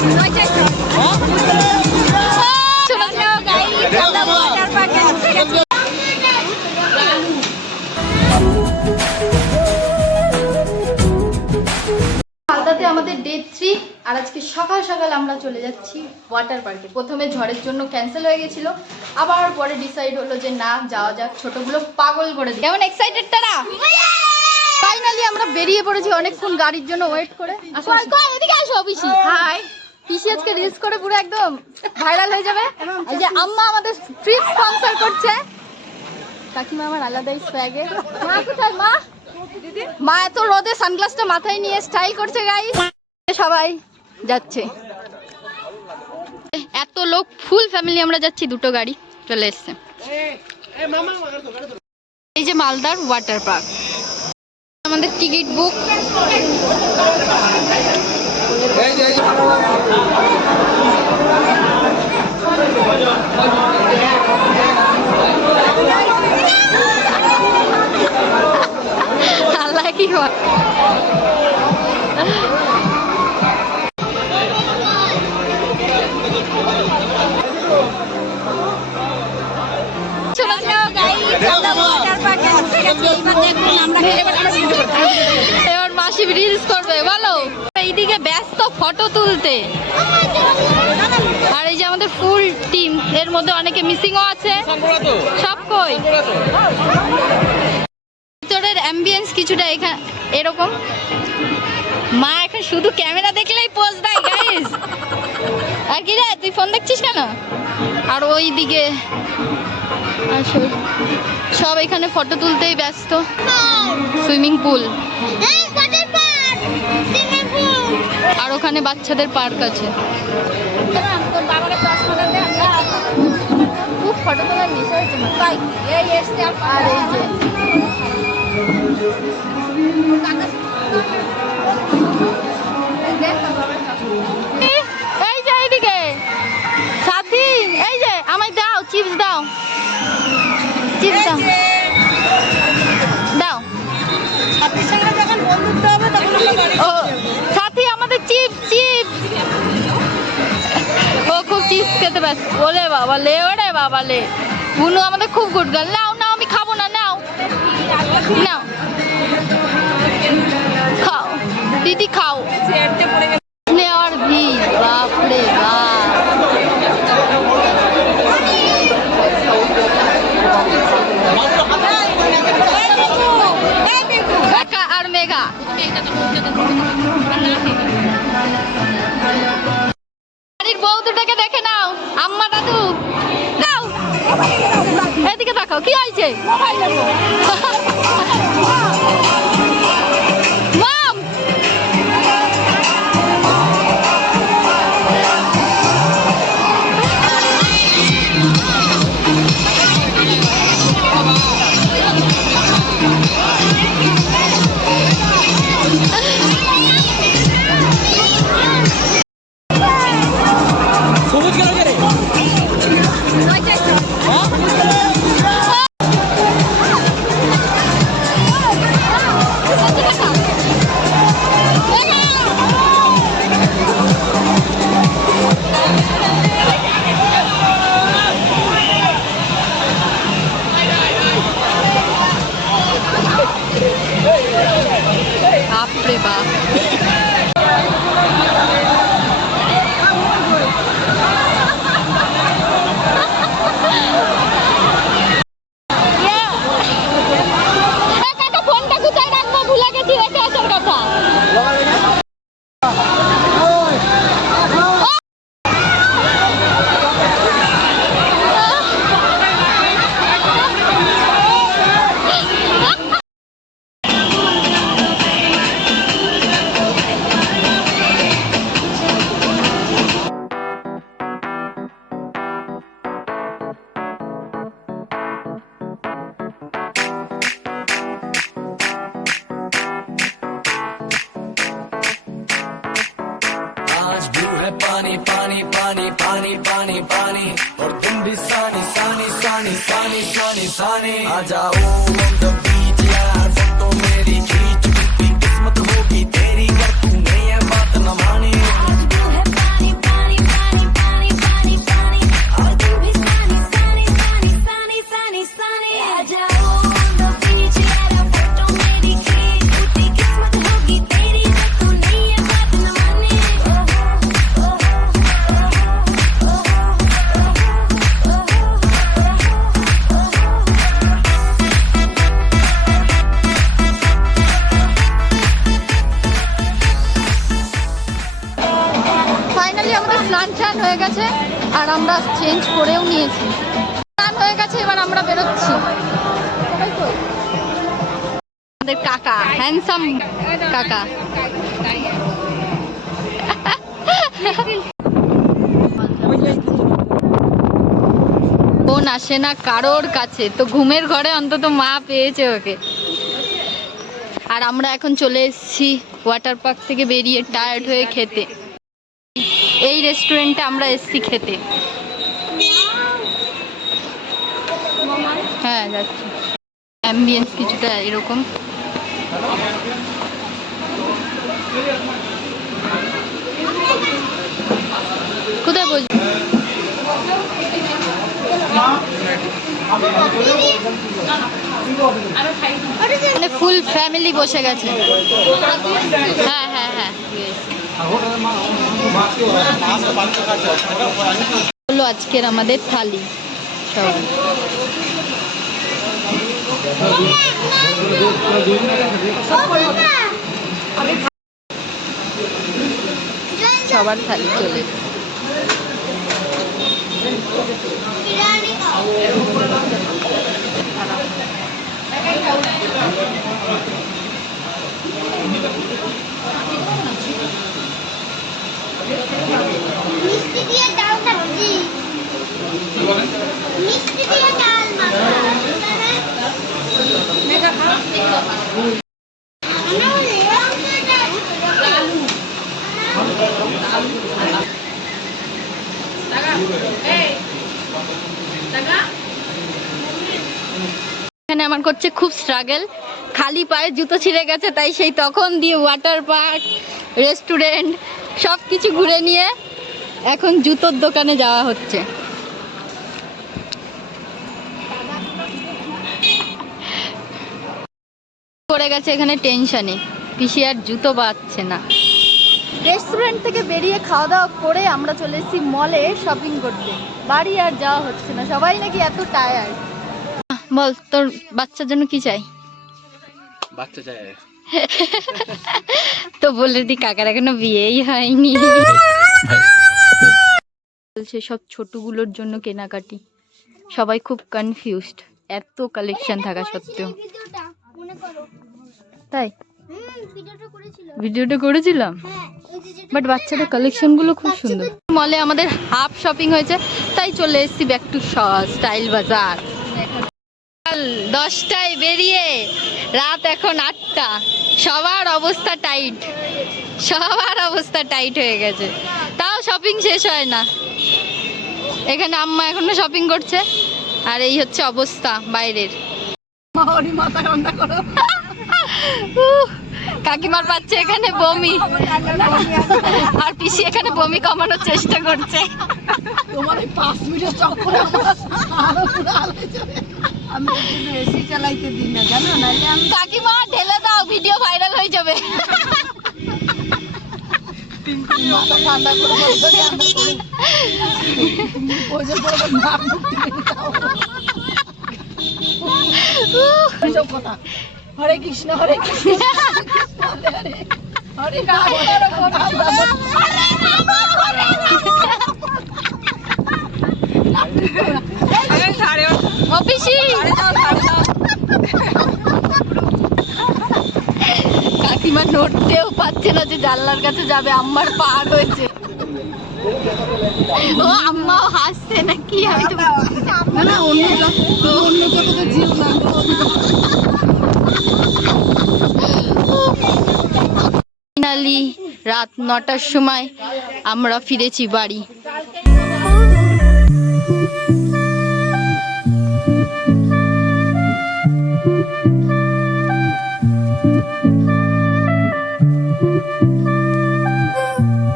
মালদাতে আমাদের ডে 3 আর আজকে সকাল সকাল আমরা চলে যাচ্ছি ওয়াটার পার্কে। প্রথমে ঝড়ের জন্য ক্যান্সেল হয়ে গেছিল, আবার পরে ডিসাইড হলো যে না যাওয়া যাক, ছোটগুলো পাগল করে দিই। কেমন এক্সাইটেড তারা? ফাইনালি আমরা বেরিয়ে পড়েছি অনেকক্ষণ গাড়ির জন্য ওয়েট করে। এদিকে আসো পিসি। হাই পিসি, আজকে রিলস করে পুরো একদম ভাইরাল হয়ে যাবে। এই যে আম্মা আমাদের ট্রিপ স্পন্সর করছে, কাকিমা আমার আলাদাই স্ব্যাগে। মা কোথায়? মা মা এত রোদে সানগ্লাসটা মাথায় নিয়ে স্টাইল করছে গাইস। সবাই যাচ্ছে, এত লোক, ফুল ফ্যামিলি আমরা যাচ্ছি, দুটো গাড়ি চলে এসছে। এই যে মালদার ওয়াটার পার্ক, আমাদের টিকিট বুক। আল্লাহ কি হয়। এবার মাসি রিলস করবে, বলো। এইদিকে ব্যস্ত ফটো তুলতে, আর এই যে আমাদের ফুল টিম, এর মধ্যে অনেকে মিসিংও আছে। সব কই ভিতরের অ্যাম্বিয়েন্স কিছুটা এখানে এরকম। মা এখন শুধু ক্যামেরা দেখলেই পোজ দেয় গাইস। আর কি রে, তুই ফোন দেখছিস কেন? আর ওই দিকে সব এখানে ফটো তুলতেই ব্যস্ত। সুইমিং পুল, আর ওখানে বাচ্চাদের পার্ক আছে। খুব ফটো তোলার নেশা হয়েছে। আর এই যে এই যে এইদিকে সাথী, এই যে আমায় দাও চিপস, দাও চিপস, দাও দাও। সাথীর সঙ্গে যখন বন্ধুত্ব হবে তখন ও সাথী আমাদের চিপস চিপস। ও খুব চিপস খেতে ব্যস্ত। ওলে বাবা লে, ওরে বাবা লে, বুনু আমাদের খুব গুড গার্ল। নাও নাও, আমি খাবো না, নাও নাও খাও দিদি খাও। নেওয়ার ভিড়, বাপরে বাপ। আর মেঘা বাড়ির বউ দুটাকে দেখে নাও, আম্মা দাদু দাও, এদিকে দেখাও কি হয়েছে। বাপরে বাপ। ফোনটা কোথায় রাখবো ভুলে গেছি, রেখে আসার কথা। पानी पानी पानी पानी पानी पानी और तुम भी सानी सानी सानी सानी सानी सानी आ जाओ on the beach यार, फोटो मेरी खींच, कितनी किस्मत होगी तेरी अगर तूने ये बात न मानी। ফাইনালি আমাদের স্নান হয়ে গেছে আর আমরা চেঞ্জ করেও নিয়েছি। স্নান হয়ে গেছে, এবার আমরা বেরোচ্ছি। আমাদের কাকা, হ্যান্ডসাম কাকা। ফোন আসে না কারোর কাছে, তো ঘুমের ঘরে অন্তত মা পেয়েছে ওকে। আর আমরা এখন চলে এসেছি ওয়াটার পার্ক থেকে বেরিয়ে টায়ার্ড হয়ে খেতে। এই রেস্টুরেন্টে আমরা এসেছি খেতে। হ্যাঁ যাচ্ছি। অ্যাম্বিয়েন্স কিছুটা এরকম। কোথায় বলছি? মানে ফুল ফ্যামিলি বসে গেছে। হ্যাঁ হ্যাঁ হ্যাঁ হলো আজকের আমাদের থালি সবাই। সবার থালি চলে। মিষ্টি দিয়ে ডাল খাচ্ছি। মিষ্টি দিয়ে ডাল এখানে আমার করছে খুব স্ট্রাগল। খালি পায়ে জুতো ছিঁড়ে গেছে, তাই সেই তখন দিয়ে ওয়াটার পার্ক, রেস্টুরেন্ট সব কিছু ঘুরে নিয়ে এখন জুতোর দোকানে যাওয়া হচ্ছে। পড়ে গেছে এখানে টেনশনে, পিসি আর জুতো পাচ্ছে না। রেস্টুরেন্ট থেকে বেরিয়ে খাওয়া দাওয়া করে আমরা চলে এসেছি মলে শপিং করতে। বাড়ি আর যাওয়া হচ্ছে না, সবাই নাকি এত টায়ার্ড। বল তোর বাচ্চার জন্য কি চাই? বাচ্চা চাই তো বলে দি কাকার এখনো বিয়েই হয়নি। বলছে সব ছোটগুলোর জন্য কেনাকাটি। সবাই খুব কনফিউজড এত কালেকশন থাকা সত্ত্বেও। তাই ভিডিওটা করেছিলাম, বাট বাচ্চাদের কালেকশন গুলো খুব সুন্দর। মলে আমাদের হাফ শপিং হয়েছে, তাই চলে এসেছি ব্যাক টু স্টাইল বাজার। 10টায় বেরিয়ে রাত এখন 8টা, সবার অবস্থা টাইট, সবার অবস্থা টাইট হয়ে গেছে, তাও শপিং শেষ হয় না। এখানে আম্মা এখনো শপিং করছে আর এই হচ্ছে অবস্থা বাইরের। কাকিমার পাচ্ছে এখানে বমি, আর পিসি এখানে বমি কমানোর চেষ্টা করছে। তোমার 5 মিনিট চক্করে আমি এসি চালাইতে দিই না, জানো না? কাকিমা ঢেলে দাও, ভিডিও ভাইরাল হয়ে যাবে। ঠান্ডা করে কথা। হরে কৃষ্ণ হরে কৃষ্ণ হরে হরে কাকিমা নড়তেও পাচ্ছে না যে জানলার কাছে যাবে, আম্মার পার হয়েছে। ও আম্মাও হাসছে নাকি? আমি তো না অন্য কথা জিও না। ফাইনালি রাত 9টার সময় আমরা ফিরেছি বাড়ি।